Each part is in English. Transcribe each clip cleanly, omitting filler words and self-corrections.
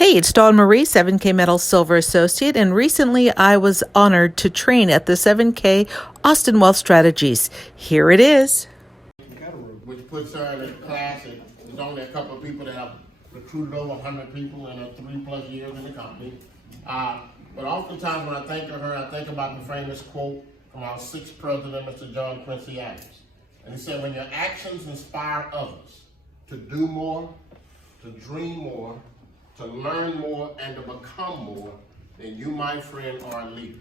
Hey, it's Dawn Maree, 7K Medal Silver Associate, and recently I was honored to train at the 7K Austin Wealth Strategies. Here it is. Which puts her in a class, and there's only a couple of people that have recruited over 100 people in her 3+ years in the company. But oftentimes when I think of her, I think about the famous quote from our 6th president, Mr. John Quincy Adams. And he said, when your actions inspire others to do more, to dream more, to learn more, and to become more, then you, my friend, are a leader.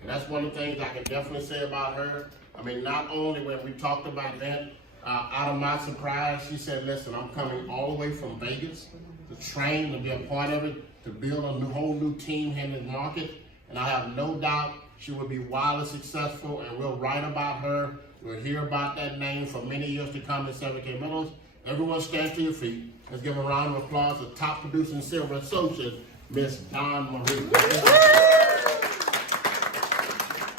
And that's one of the things I can definitely say about her. I mean, not only when we talked about that, out of my surprise, she said, listen, I'm coming all the way from Vegas to train, to be a part of it, to build a whole new team here in the market. And I have no doubt she will be wildly successful, and we'll write about her. We'll hear about that name for many years to come in 7K Medals. Everyone stand to your feet. Let's give a round of applause to top producing silver associate, Miss Dawn Maree.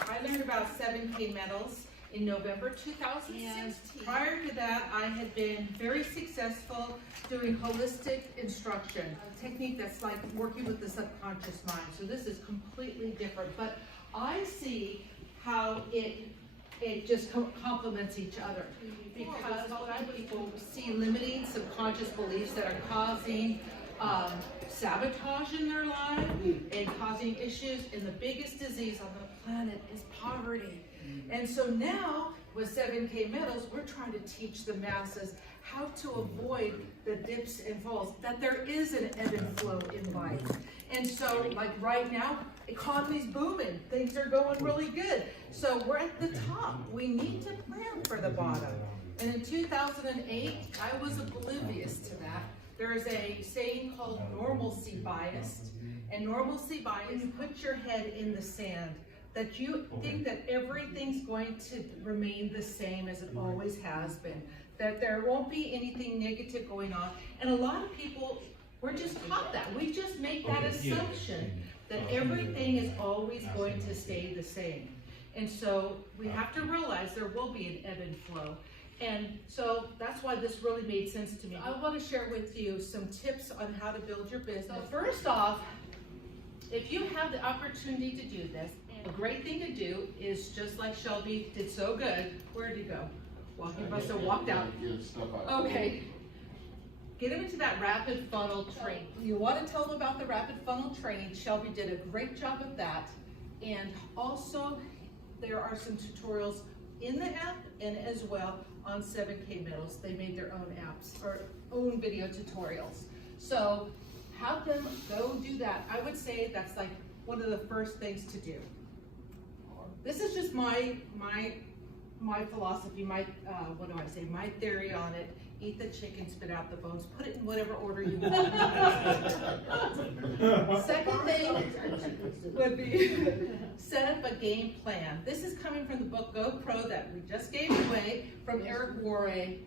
I learned about 7K Medals in November 2016. Prior to that, I had been very successful doing holistic instruction, a technique that's like working with the subconscious mind. So this is completely different, but I see how it just complements each other, because a lot of people see limiting subconscious beliefs that are causing sabotage in their life and causing issues, and the biggest disease on the planet is poverty. And so now with 7K Medals, we're trying to teach the masses how to avoid the dips and falls, that there is an ebb and flow in life. And so, like right now, economy's booming, things are going really good. So we're at the top. We need to plan for the bottom. And in 2008, I was oblivious to that. There is a saying called normalcy bias. And normalcy bias, you put your head in the sand, that you think that everything's going to remain the same as it always has been, that there won't be anything negative going on. And a lot of people, we're just taught that. We just make that assumption that everything is always going to stay the same. And so we have to realize there will be an ebb and flow. And so that's why this really made sense to me. I want to share with you some tips on how to build your business. So first off, if you have the opportunity to do this, a great thing to do is, just like Shelby did so good, where did he go? Walking by, so walked out. Okay. Get them into that rapid funnel training. You want to tell them about the rapid funnel training. Shelby did a great job of that. And also, there are some tutorials in the app and as well on 7K Medals. They made their own apps or own video tutorials. So have them go do that. I would say that's like one of the first things to do. This is just my philosophy, my my theory on it. Eat the chicken, spit out the bones, put it in whatever order you want. Second thing would be set up a game plan. This is coming from the book Go Pro that we just gave away from Eric Worre.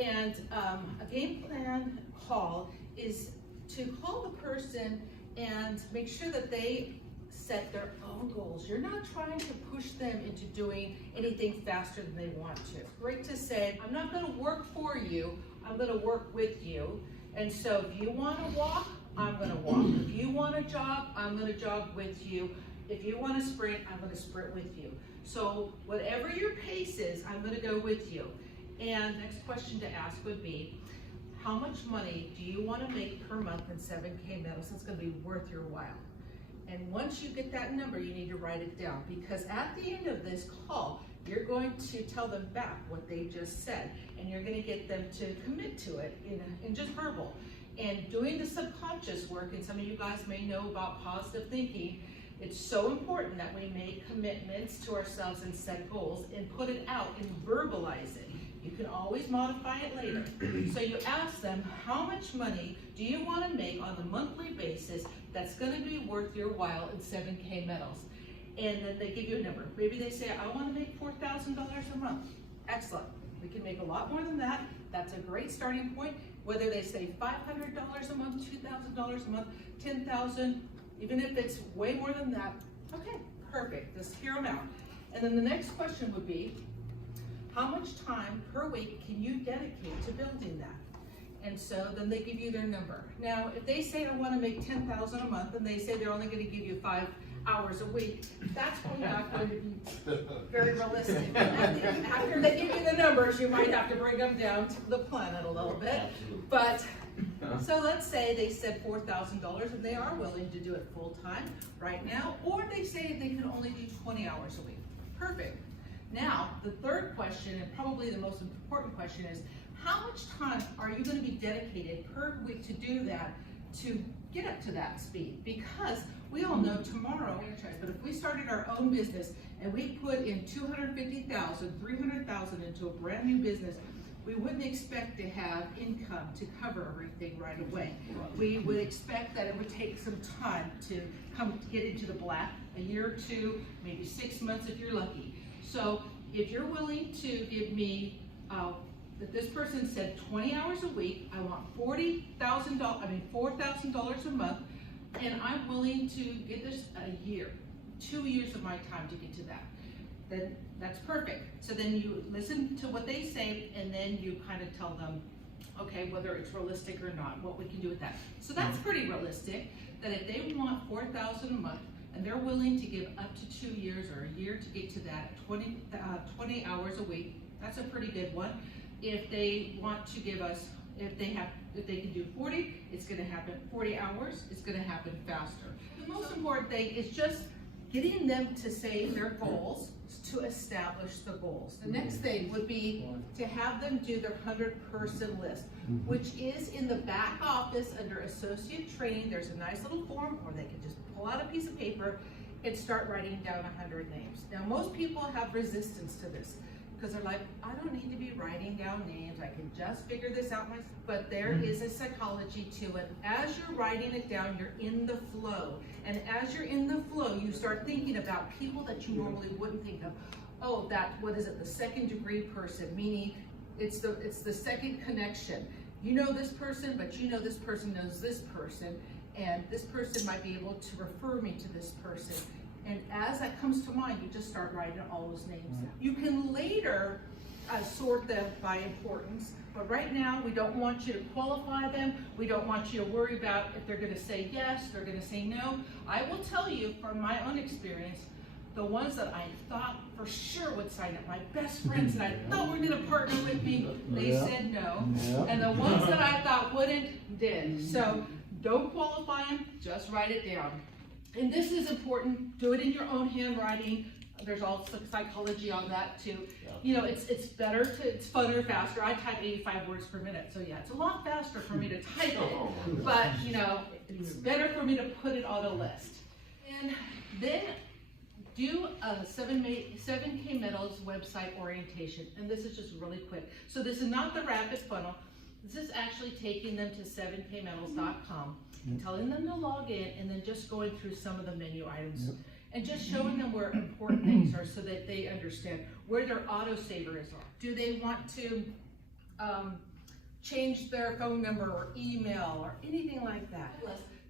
And a game plan call is to call the person and make sure that they set their own goals. You're not trying to push them into doing anything faster than they want to. It's great to say, I'm not going to work for you, I'm going to work with you. And so if you want to walk, I'm going to walk. If you want to jog, I'm going to jog with you. If you want to sprint, I'm going to sprint with you. So whatever your pace is, I'm going to go with you. And next question to ask would be, how much money do you want to make per month in 7K Medals that's going to be worth your while? And once you get that number, you need to write it down, because at the end of this call, you're going to tell them back what they just said, and you're going to get them to commit to it in just verbal. And doing the subconscious work, and some of you guys may know about positive thinking, it's so important that we make commitments to ourselves and set goals and put it out and verbalize it. You can always modify it later. So you ask them, how much money do you want to make on a monthly basis that's going to be worth your while in 7K Medals? And then they give you a number. Maybe they say, I want to make $4,000 a month. Excellent. We can make a lot more than that. That's a great starting point. Whether they say $500 a month, $2,000 a month, $10,000, even if it's way more than that, okay, perfect. Just hear them out. And then the next question would be, how much time per week can you dedicate to building that? And so then they give you their number. Now, if they say I want to make $10,000 a month and they say they're only going to give you 5 hours a week, that's probably not going to be very realistic. After they give you the numbers, you might have to bring them down to the planet a little bit. But so let's say they said $4,000 and they are willing to do it full time right now, or they say they can only do 20 hours a week. Perfect. Now, the third question, and probably the most important question, is how much time are you going to be dedicated per week to do that, to get up to that speed? Because we all know tomorrow, but if we started our own business and we put in $250,000, $300,000 into a brand new business, we wouldn't expect to have income to cover everything right away. We would expect that it would take some time to get into the black, a year or two, maybe 6 months if you're lucky. So if you're willing to give me, that this person said 20 hours a week, I want $4,000 a month, and I'm willing to give this a year, 2 years of my time to get to that, then that's perfect. So then you listen to what they say, and then you kind of tell them, okay, whether it's realistic or not, what we can do with that. So that's pretty realistic, that if they want $4,000 a month, and they're willing to give up to 2 years or a year to get to that 20 hours a week, that's a pretty good one. If they want to give us, if they can do 40, it's going to happen 40 hours, it's going to happen faster. The most important thing is just getting them to say their goals, to establish the goals. The next thing would be to have them do their 100-person list, which is in the back office under associate training. There's a nice little form, or they can just pull out a piece of paper and start writing down 100 names. Now, most people have resistance to this because they're like, I don't need to be writing down names. I can just figure this out myself. But there is a psychology to it. As you're writing it down, you're in the flow. And as you're in the flow, you start thinking about people that you normally wouldn't think of. Oh, what is it? The second degree person, meaning it's the second connection. You know this person, but you know this person knows this person, and this person might be able to refer me to this person. And as that comes to mind, you just start writing all those names. You can later sort them by importance, but right now we don't want you to qualify them. We don't want you to worry about if they're going to say yes, they're going to say no. I will tell you from my own experience, the ones that I thought for sure would sign up, my best friends that I thought were going to partner with me, they said no. And the ones that I thought wouldn't, did. So don't qualify them, just write it down. And this is important. Do it in your own handwriting. There's also psychology on that too. You know, it's better it's funner, faster. I type 85 words per minute, so yeah, it's a lot faster for me to type it. But you know, it's better for me to put it on a list. And then do a 7K Metals website orientation. And this is just really quick. So this is not the rapid funnel. This is actually taking them to 7kmetals.com and telling them to log in, and then just going through some of the menu items and just showing them where important things are so that they understand where their autosavers are. Do they want to change their phone number or email or anything like that?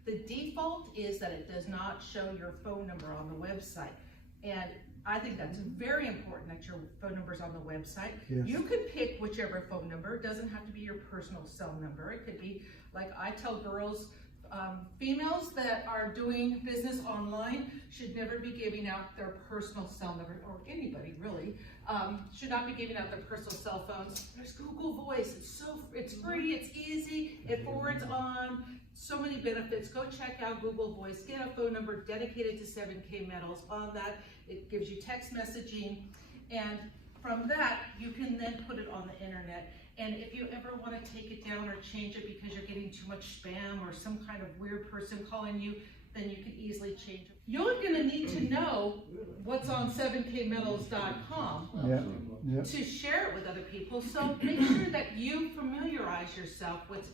The default is that it does not show your phone number on the website. And I think that's very important that your phone number is on the website. Yes. You could pick whichever phone number. It doesn't have to be your personal cell number. It could be, like I tell girls, females that are doing business online should never be giving out their personal cell number, or anybody really, should not be giving out their personal cell phones. There's Google Voice. It's free, it's easy, it forwards on. So many benefits. Go check out Google Voice. Get a phone number dedicated to 7K Metals. On that, it gives you text messaging, and from that, you can then put it on the internet. And if you ever want to take it down or change it because you're getting too much spam or some kind of weird person calling you, then you can easily change it. You're going to need to know what's on 7kmetals.com to share it with other people. So make sure that you familiarize yourself with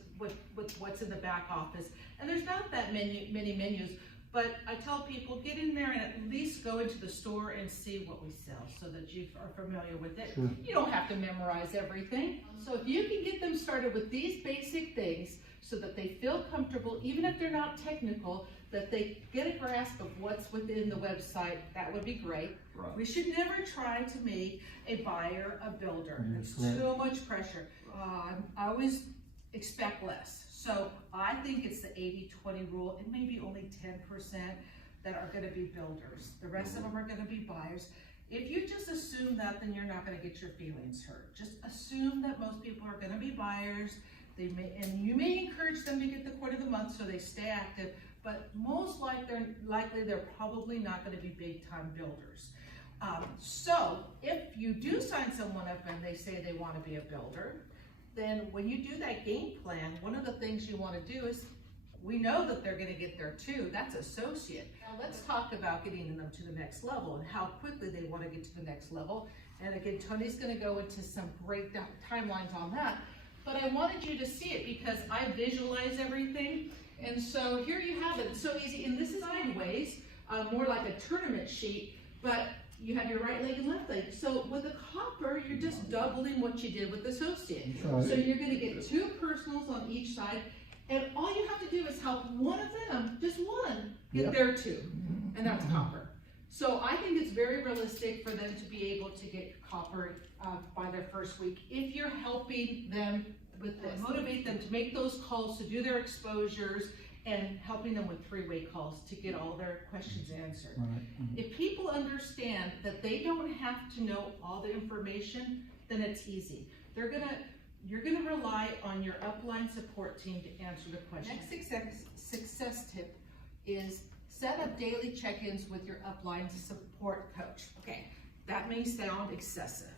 what's in the back office. And there's not that many menus, but I tell people, get in there and at least go into the store and see what we sell so that you are familiar with it. Sure. You don't have to memorize everything. So if you can get them started with these basic things so that they feel comfortable, even if they're not technical, that they get a grasp of what's within the website, that would be great. Right. We should never try to make a buyer a builder. It's too much pressure. I always expect less. So I think it's the 80-20 rule, and maybe only 10% that are gonna be builders. The rest of them are gonna be buyers. If you just assume that, then you're not gonna get your feelings hurt. Just assume that most people are gonna be buyers. And you may encourage them to get the quote of the month so they stay active, but most likely they're probably not gonna be big time builders. So if you do sign someone up and they say they wanna be a builder, then when you do that game plan, one of the things you wanna do is, we know that they're gonna get there too, that's associate. Now let's talk about getting them to the next level and how quickly they wanna get to the next level. And again, Tony's gonna go into some great timelines on that. But I wanted you to see it because I visualize everything. And so here you have it, it's so easy. And this is sideways, more like a tournament sheet, but you have your right leg and left leg. So with a copper, you're just doubling what you did with associate. Right. So you're gonna get 2 personals on each side, and all you have to do is help one of them, just one, get their 2, and that's copper. So I think it's very realistic for them to be able to get copper by their first week if you're helping them with this. Motivate them to make those calls, to do their exposures, and helping them with 3-way calls to get all their questions answered. Right. If people understand that they don't have to know all the information, then it's easy. You're gonna rely on your upline support team to answer the question. Next success tip is set up daily check-ins with your upline support coach. Okay, that may sound excessive.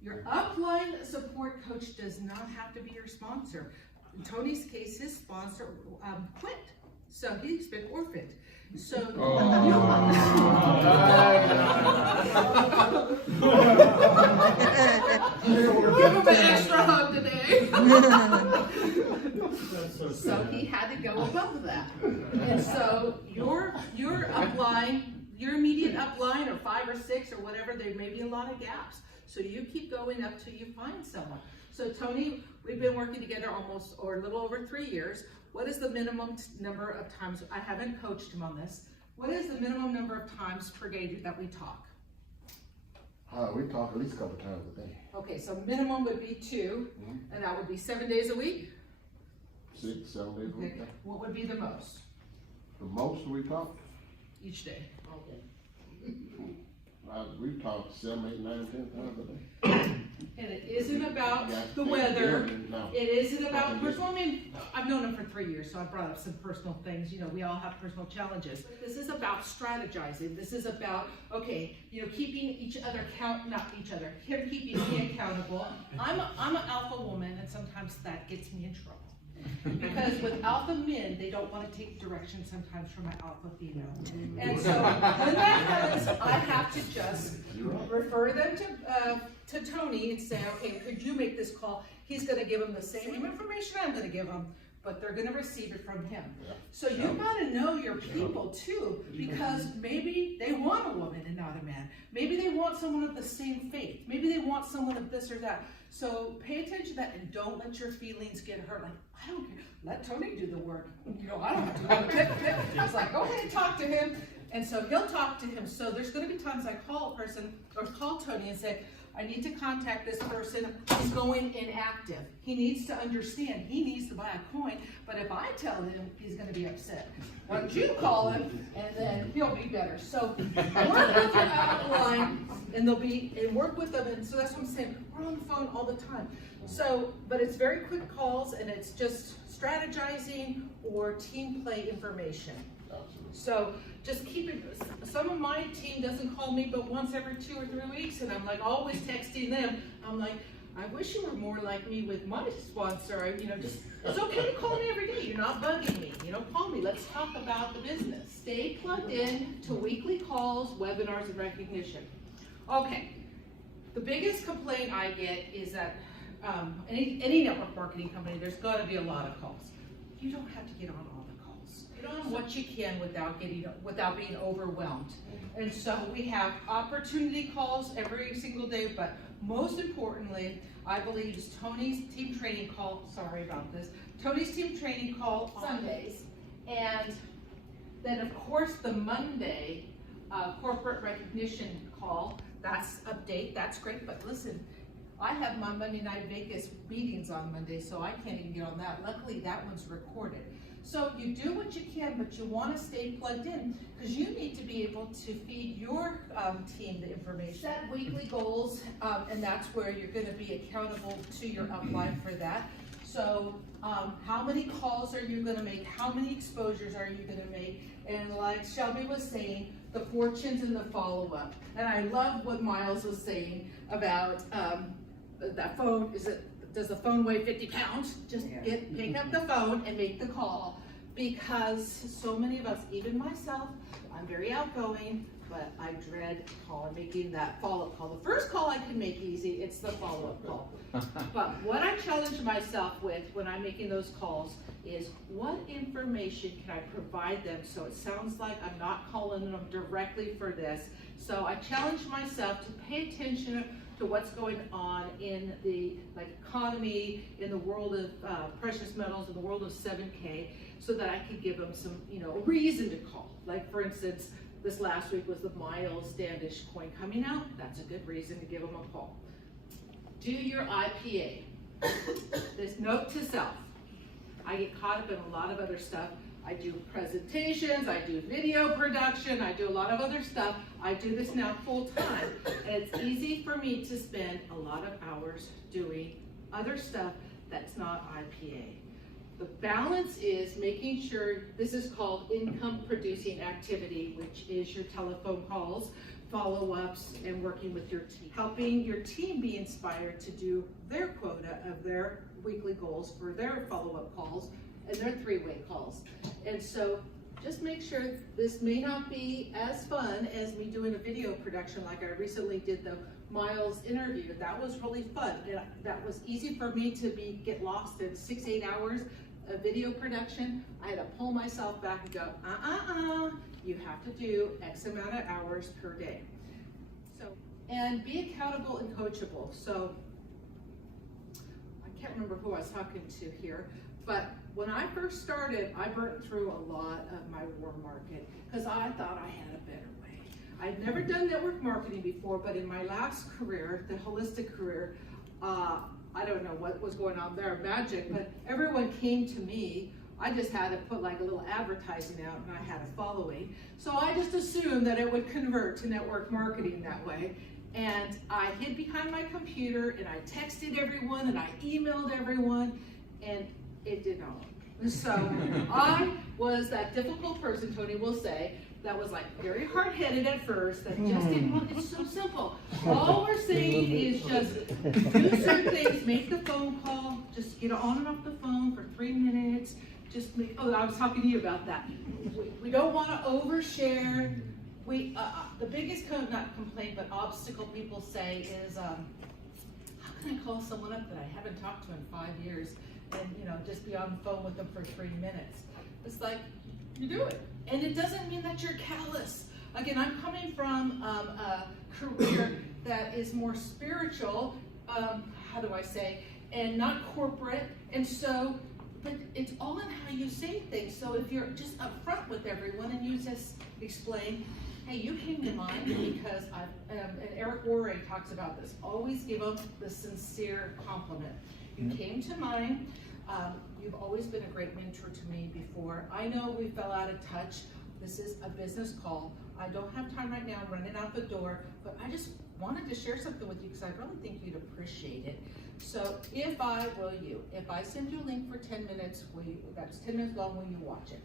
Your upline support coach does not have to be your sponsor. In Tony's case, his sponsor quit, so he's been orphaned. So give him an extra hug today. So he had to go above that. And so your upline, your immediate upline, or 5 or 6 or whatever, there may be a lot of gaps. So you keep going up till you find someone. So Tony, we've been working together almost, or a little over 3 years. What is the minimum number of times, I haven't coached him on this, what is the minimum number of times per day that we talk? We talk at least a couple times a day. Okay, so minimum would be 2, and that would be 7 days a week? 6, 7 days a week. Okay. What would be the most? The most we talk? Each day. Okay. We've talked 7, 8, 9, 10 times a day. And it isn't about the weather. No. It isn't about personal. I mean, I've known him for 3 years, so I brought up some personal things. You know, we all have personal challenges. This is about strategizing. This is about, okay, you know, keeping each other him keeping me accountable. I'm an alpha woman, and sometimes that gets me in trouble. Because with alpha men, they don't want to take direction sometimes from an alpha female. And so when that happens, I have to just refer them to Tony and say, okay, could you make this call? He's going to give them the same information I'm going to give them, but they're going to receive it from him. So you've got to know your people too, because maybe they want a woman and not a man. Maybe they want someone of the same faith. Maybe they want someone of this or that. So pay attention to that and don't let your feelings get hurt. Like, I don't care. Let Tony do the work. You know, I don't have to do it. It's like, go ahead and talk to him. And so he'll talk to him. So there's going to be times I call a person or call Tony and say, I need to contact this person. He's going inactive. He needs to understand. He needs to buy a coin. But if I tell him, he's going to be upset. Why don't you call him, and then he'll be better. So work with your outline, and work with them. And so that's what I'm saying. We're on the phone all the time. So, but it's very quick calls, and it's just strategizing or team play information. So just keep it. Some of my team doesn't call me but once every 2 or 3 weeks, and I'm like always texting them. I'm like, I wish you were more like me with my sponsor. You know, just it's okay to call me every day. You're not bugging me. You know, call me. Let's talk about the business. Stay plugged in to weekly calls, webinars, and recognition. Okay. The biggest complaint I get is that any network marketing company, there's got to be a lot of calls. You don't have to get on all the calls. Get on what you can without being overwhelmed. And so we have opportunity calls every single day, but most importantly, I believe is Tony's team training call. Sorry about this. Tony's team training call on Sundays, and then of course the Monday corporate recognition call. That's update. That's great. But listen, I have my Monday Night Vegas meetings on Monday, so I can't even get on that. Luckily, that one's recorded. So you do what you can, but you want to stay plugged in because you need to be able to feed your team the information. Set weekly goals, and that's where you're going to be accountable to your upline for that. So how many calls are you going to make? How many exposures are you going to make? And like Shelby was saying, the fortunes and the follow-up. And I love what Miles was saying about that phone. Does the phone weigh 50 pounds? Just pick up the phone and make the call. Because so many of us, even myself, I'm very outgoing, but I dread calling, making that follow-up call. The first call I can make easy, it's the follow-up call. But what I challenge myself with when I'm making those calls is what information can I provide them so it sounds like I'm not calling them directly for this. So I challenge myself to pay attention to what's going on in the economy, in the world of precious metals, in the world of 7K, so that I can give them some, a reason to call. Like for instance, this last week was the Miles Standish coin coming out. That's a good reason to give them a call. Do your IPA. This note to self. I get caught up in a lot of other stuff. I do presentations, I do video production, I do a lot of other stuff. I do this now full time. And it's easy for me to spend a lot of hours doing other stuff that's not IPA. The balance is making sure, this is called income producing activity, which is your telephone calls, follow-ups, and working with your team. Helping your team be inspired to do their quota of their weekly goals for their follow-up calls and their three-way calls. And so just make sure this may not be as fun as me doing a video production like I recently did the Miles interview. That was really fun. That was easy for me to get lost in 6-8 hours of video production. I had to pull myself back and go, you have to do X amount of hours per day. So, and be accountable and coachable. So I can't remember who I was talking to here, but when I first started, I burnt through a lot of my warm market because I thought I had a better way. I'd never done network marketing before, but in my last career, the holistic career, I don't know what was going on there, magic, but everyone came to me. I just had to put like a little advertising out and I had a following. So I just assumed that it would convert to network marketing that way. And I hid behind my computer and I texted everyone and I emailed everyone and it did not work. So I was that difficult person, Tony will say, that was like very hard-headed at first, that just didn't want, it's so simple. All we're saying is just do certain things, make the phone call, just get on and off the phone for 3 minutes, just make, oh, I was talking to you about that. We don't want to overshare. The biggest, not complaint, but obstacle people say is, how can I call someone up that I haven't talked to in 5 years and just be on the phone with them for 3 minutes? It's like, you do it. And it doesn't mean that you're callous. Again, I'm coming from a career that is more spiritual, how do I say, and not corporate. And so, but it's all in how you say things. So if you're just upfront with everyone and you just explain, hey, you came to mind because and Eric Worre talks about this, always give them the sincere compliment. You came to mind. You've always been a great mentor to me before. I know we fell out of touch. This is a business call. I don't have time right now. I'm running out the door, but I just wanted to share something with you because I really think you'd appreciate it. So if I send you a link for 10 minutes, that's 10 minutes long, will you watch it?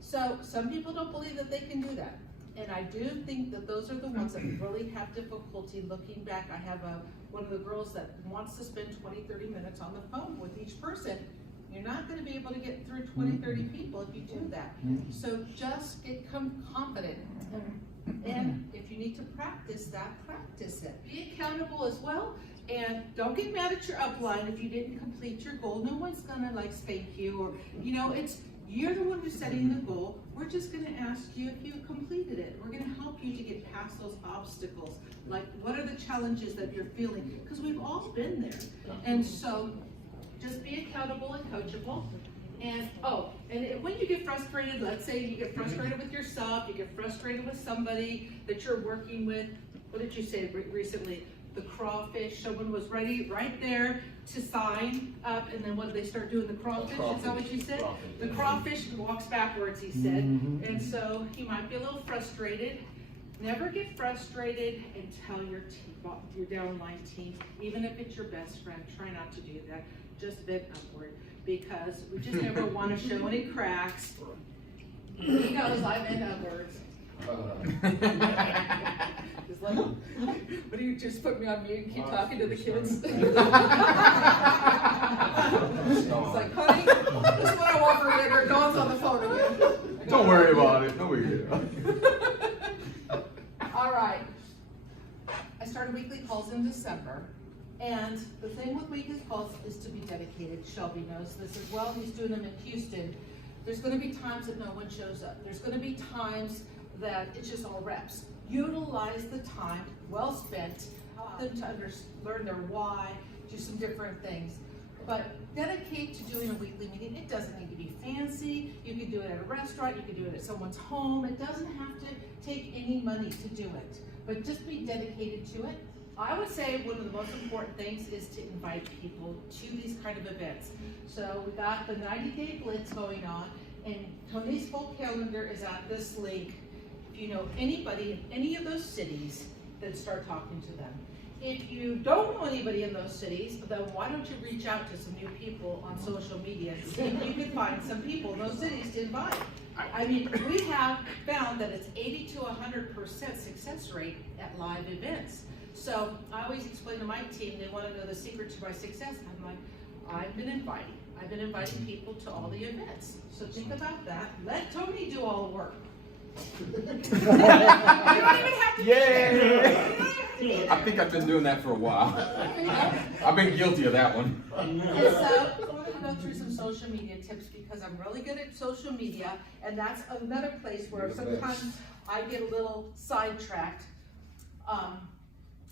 So some people don't believe that they can do that. And I do think that those are the ones that really have difficulty looking back. I have one of the girls that wants to spend 20, 30 minutes on the phone with each person. You're not going to be able to get through 20, 30 people if you do that. So just get confident. And if you need to practice that, practice it. Be accountable as well. And don't get mad at your upline if you didn't complete your goal. No one's going to like spank you or, you're the one who's setting the goal. We're just going to ask you if you completed it. We're going to help you to get past those obstacles. Like, what are the challenges that you're feeling? Because we've all been there. And so just be accountable and coachable. And when you get frustrated, let's say you get frustrated with yourself, you get frustrated with somebody that you're working with. What did you say recently? the crawfish. Someone was ready right there to sign up, and then what did they start doing? The crawfish? Is that what you said? The crawfish walks backwards, he said. And so he might be a little frustrated. Never get frustrated and tell your downline team, even if it's your best friend, try not to do that. Just vent upward, because we just never want to show any cracks. He knows I vent upwards. Just like, what do you just put me on mute and keep talking to the kids? It's like, honey, this is what I want for dinner. Dawn's on the phone again. Don't worry about it. No worry. All right. I started weekly calls in December, and the thing with weekly calls is to be dedicated. Shelby knows this as well. He's doing them in Houston. There's going to be times that no one shows up. There's going to be times that it's just all reps. Utilize the time well spent, help them to learn their why, do some different things. But dedicate to doing a weekly meeting. It doesn't need to be fancy. You can do it at a restaurant. You can do it at someone's home. It doesn't have to take any money to do it, but just be dedicated to it. I would say one of the most important things is to invite people to these kind of events. So we got the 90-day blitz going on, and Tony's full calendar is at this link. If you know anybody in any of those cities, then start talking to them. If you don't know anybody in those cities, then why don't you reach out to some new people on social media and see if you can find some people in those cities to invite. I mean, we have found that it's 80 to 100% success rate at live events. So I always explain to my team, they want to know the secret to my success. I'm like, I've been inviting people to all the events. So think about that. Let Tony do all the work. You don't even have to. Yeah. I think I've been doing that for a while. I've been guilty of that one. And so I'm going to go through some social media tips because I'm really good at social media, and that's another place where sometimes I get a little sidetracked.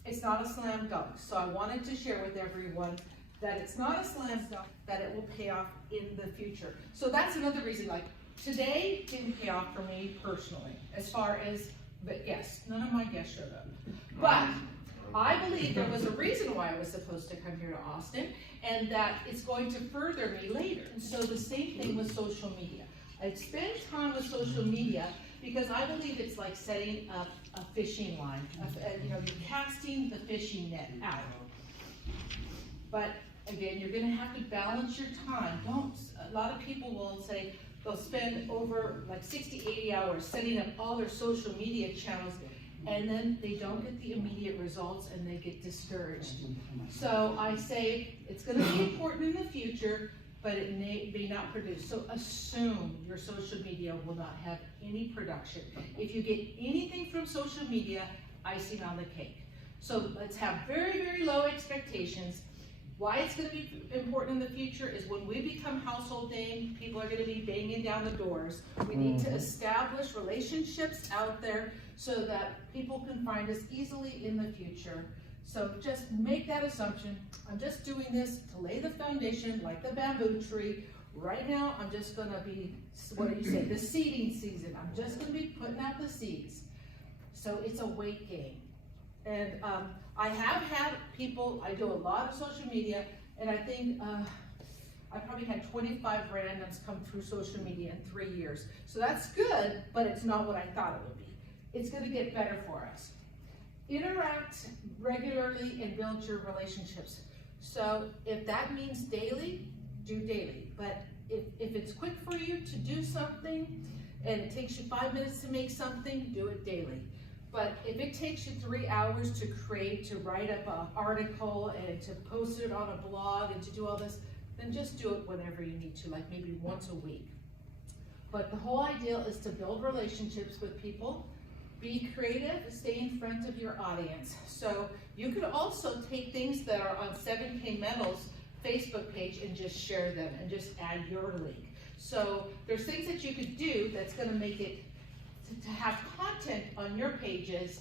It's not a slam dunk, so I wanted to share with everyone that it's not a slam dunk, that it will pay off in the future. So that's another reason, like today didn't pay off for me personally, as far as, but yes, none of my guests showed up. But I believe there was a reason why I was supposed to come here to Austin, and that it's going to further me later. And so the same thing with social media. I spend time with social media because I believe it's like setting up a fishing line. You know, you're casting the fishing net out. But again, you're going to have to balance your time. A lot of people will say they'll spend over like 60, 80 hours setting up all their social media channels, and then they don't get the immediate results and they get discouraged. So I say it's going to be important in the future, but it may not produce. So assume your social media will not have any production. If you get anything from social media, icing on the cake. So let's have very, very low expectations. Why it's going to be important in the future is when we become household name, people are going to be banging down the doors. We need to establish relationships out there so that people can find us easily in the future. So just make that assumption. I'm just doing this to lay the foundation like the bamboo tree. Right now, I'm just going to be, what do you say, the seeding season. I'm just going to be putting out the seeds. So it's a weight gain. And I have had people, I do a lot of social media, and I think I probably had 25 randoms come through social media in 3 years. So that's good, but it's not what I thought it would be. It's going to get better for us. Interact regularly and build your relationships. So if that means daily, do daily. But if it's quick for you to do something and it takes you 5 minutes to make something, do it daily. But if it takes you 3 hours to create, to write up an article and to post it on a blog and to do all this, then just do it whenever you need to, like maybe once a week. But the whole idea is to build relationships with people. Be creative, stay in front of your audience. So you could also take things that are on 7K Metal's Facebook page and just share them and just add your link. So there's things that you could do that's going to make it to have content on your pages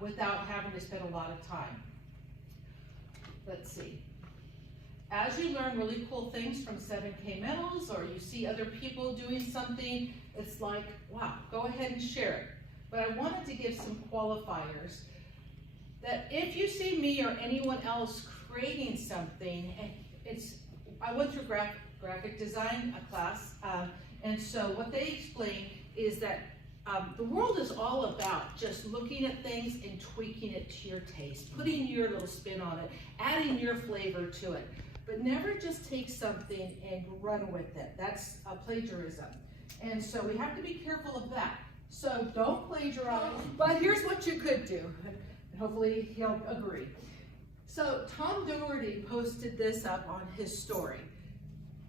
without having to spend a lot of time. Let's see. As you learn really cool things from 7K Metals, or you see other people doing something, it's like, wow, go ahead and share it. But I wanted to give some qualifiers. that if you see me or anyone else creating something, I went through graphic design class, and so what they explain is that the world is all about just looking at things and tweaking it to your taste, putting your little spin on it, adding your flavor to it, but never just take something and run with it. That's plagiarism. And so we have to be careful of that. So don't plagiarize, but here's what you could do. Hopefully he'll agree. So Tom Doherty posted this up on his story.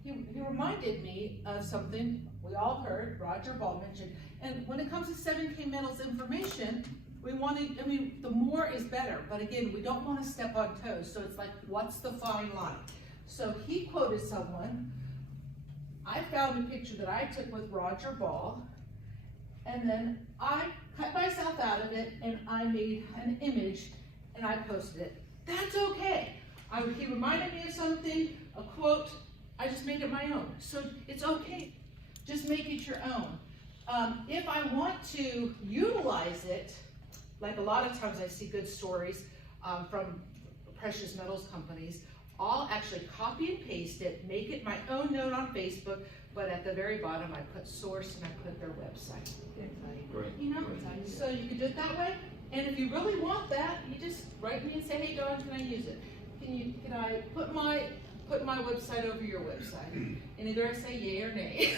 He reminded me of something we all heard, Roger Ball mentioned. And when it comes to 7K metals information, the more is better. But again, we don't want to step on toes. So it's like, what's the fine line? So he quoted someone. I found a picture that I took with Roger Ball, and then I cut myself out of it, and I made an image, and I posted it. That's okay. He reminded me of something, a quote, I just made it my own. So it's okay. Just make it your own. If I want to utilize it, like a lot of times I see good stories from precious metals companies, I'll actually copy and paste it, make it my own note on Facebook, but at the very bottom I put source and I put their website. Great. You know, so you can do it that way. And if you really want that, you just write me and say, hey Dawn, can I use it? Can I put my website over your website? And either I say yay or nay.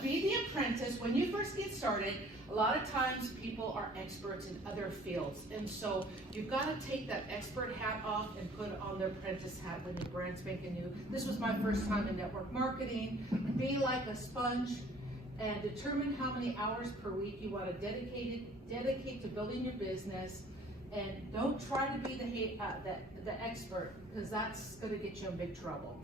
Be the apprentice. When you first get started, a lot of times people are experts in other fields. And so you've got to take that expert hat off and put on their apprentice hat when the brand spanking new. This was my first time in network marketing. Be like a sponge and determine how many hours per week you want to dedicate to building your business. And don't try to be the expert, because that's going to get you in big trouble.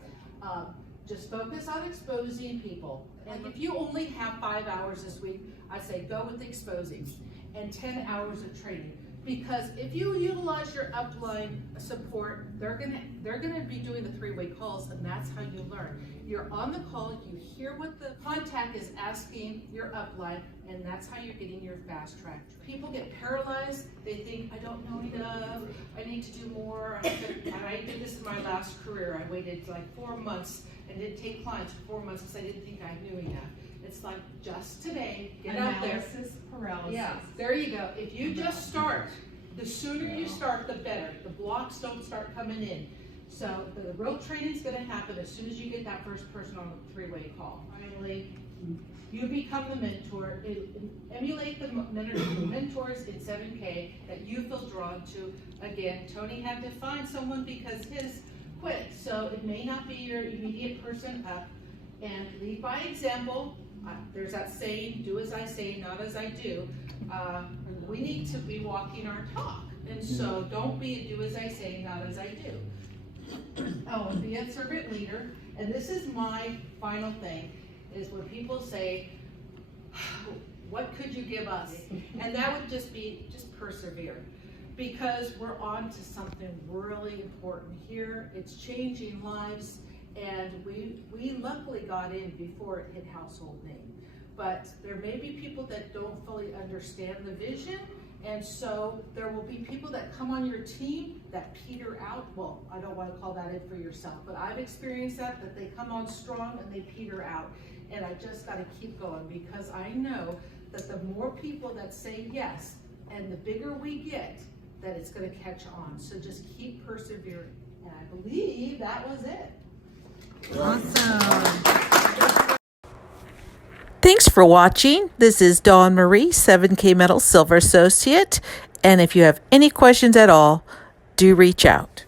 Just focus on exposing people. And if you only have 5 hours this week, I say go with exposing and 10 hours of training. Because if you utilize your upline support, they're gonna be doing the 3-way calls, and that's how you learn. You're on the call, you hear what the contact is asking your upline, and that's how you're getting your fast track. People get paralyzed, they think, I don't know enough, I need to do more. And I did this in my last career. I waited like 4 months and didn't take clients for 4 months because I didn't think I knew enough. It's like just today, get out there. Analysis paralysis. Yeah, there you go. If you just start, the sooner you start, the better. The blocks don't start coming in. So the real training is going to happen as soon as you get that first person on the 3-way call. Finally, you become the mentor. Emulate the mentors in 7K that you feel drawn to. Again, Tony had to find someone because his quit. So it may not be your immediate person up. And lead by example. There's that saying, do as I say, not as I do. We need to be walking our talk. And so don't be a do as I say, not as I do. Oh, and be a servant leader. And this is my final thing, is when people say, what could you give us? And that would just be, just persevere. Because we're on to something really important here. It's changing lives. And we luckily got in before it hit household name. But there may be people that don't fully understand the vision, and so there will be people that come on your team that peter out. Well, I don't want to call that it for yourself, but I've experienced that they come on strong and they peter out. And I just got to keep going, because I know that the more people that say yes, and the bigger we get, that it's going to catch on. So just keep persevering. And I believe that was it. Awesome. Thanks for watching. This is Dawn Maree, 7K Metal Silver Associate. And if you have any questions at all, do reach out.